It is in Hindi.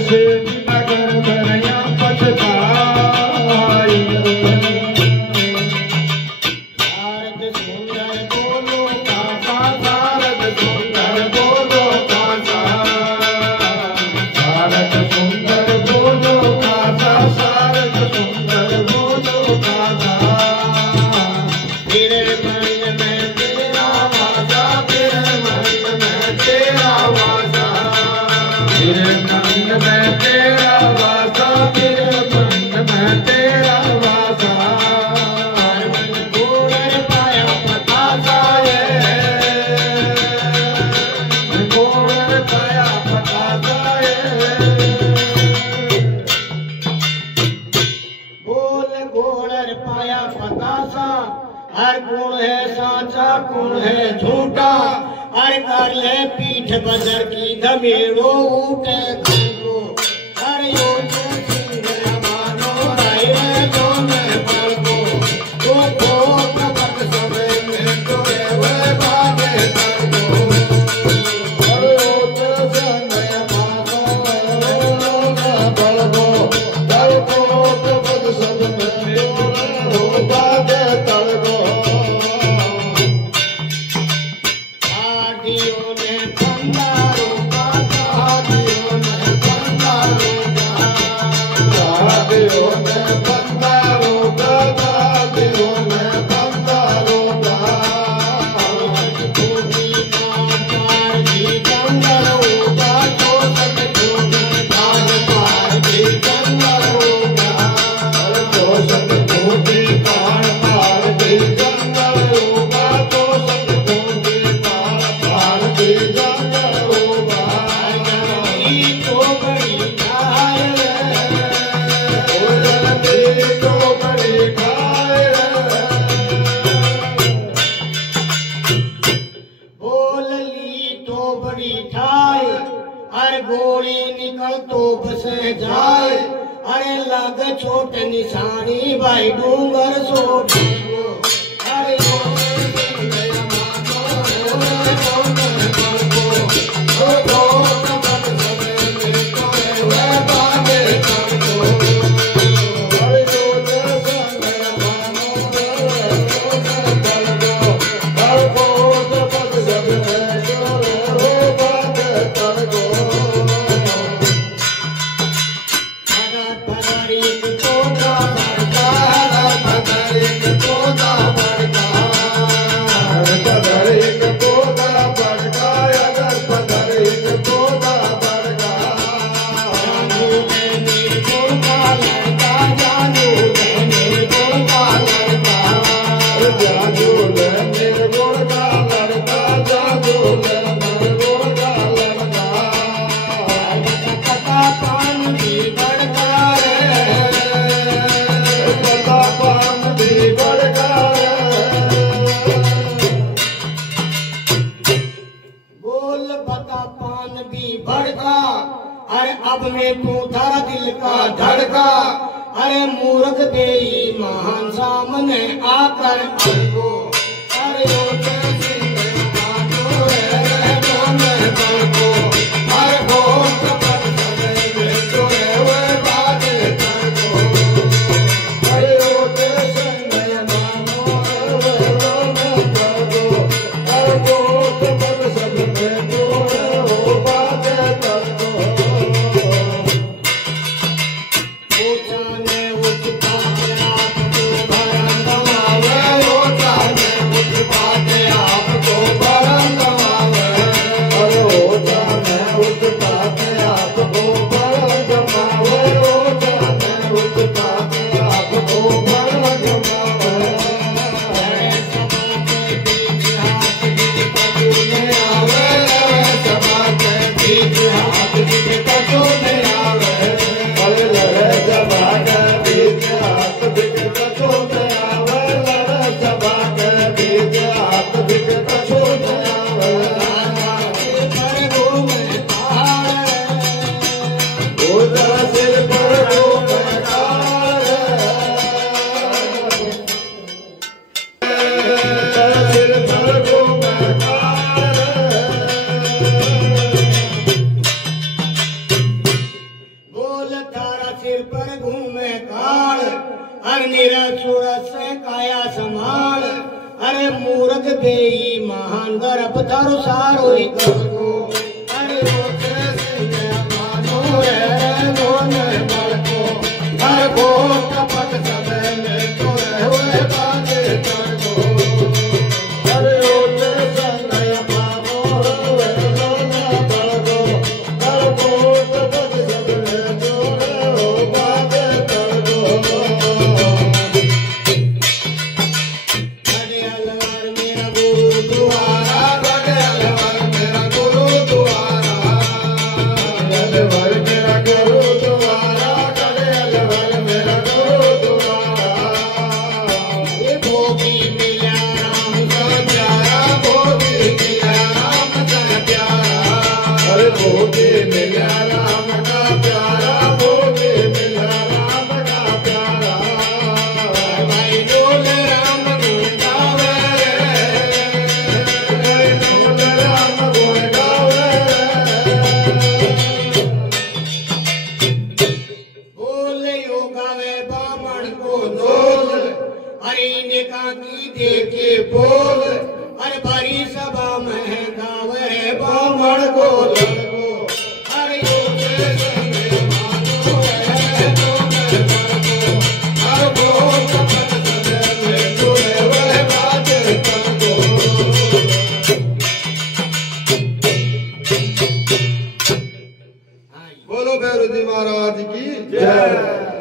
से नगर भरया पछताई। शारद सुंदर बोलो काका, शारद सुंदर बोलो काका, शारद सुंदर बोलो काका, शारद सुंदर बोलो काका। तेरे मन में तेरा वादा, तेरे मन में तेरा वादा, तेरे मन में तेरा वादा, तेरे मन में तेरा वादा। मन घोड़र पाया पतासा है, घोड़र पाया पतासा है। बोल घोड़र पाया पतासा, हर गुण है साचा गुण है झूठा। हर कर ले पीठ बजर की धमेड़ो उठे को। हर योचे सिंह मानो राय तो मैं बल को। तो प्रकट समय में तो वे बाजे कर को। हर योचे सिंह मानो मैं बल को। हर को प्रकट समय में तो बाजे कर को। शादियों में बंदारों का, शादियों में बंदारों का, शादियों में बंदारों का, शादियों में बंदारों का। सतगुरु पार भी जंगल होगा, तो सतगुरु पार भी जंगल होगा। तो सतगुरु पार भी जंगल होगा, तो सतगुरु पार भी जंगल होगा। जननी तो बड़ी घायल है, ओ जननी तो बड़ी घायल है। बोल ली तो बड़ी ठाई, हर गोली निकल तो बसे जाए। अरे लग छोट निशानी भाई डूंगर सो ढूंढो। अरे अब में तू धरा दिल का धड़का। अरे मूर्ख बेईमान सामने आकर अड़गो। अरे ओ सिंह मानो रे तो मैं बलको। हर भोग पर समय में तो वे बाजे करको। अरे ओ सिंह मानो रे तो मैं बलको। हर भोग पर समय में तो वो बाजे करको। हर निरा सूरत से काया समाल अरे मूर्ख बेई महान दर पथर सारो ही को अरे रोते से मानो रे दोन बड़को हर को कपट सब में तो हुए बाजे कर को अरे रोते संग मानो रे दोन बड़को हर को कपट सब में तो हुए बाजे कर को देखे बोल अरे बड़ी सभा में गावे बामण को लड़को अरे योगे संगे मानो है तो मैं करको हर को कपट सदे में जुड़े हुए बातें करको बोलो भैरव जी महाराज की जय।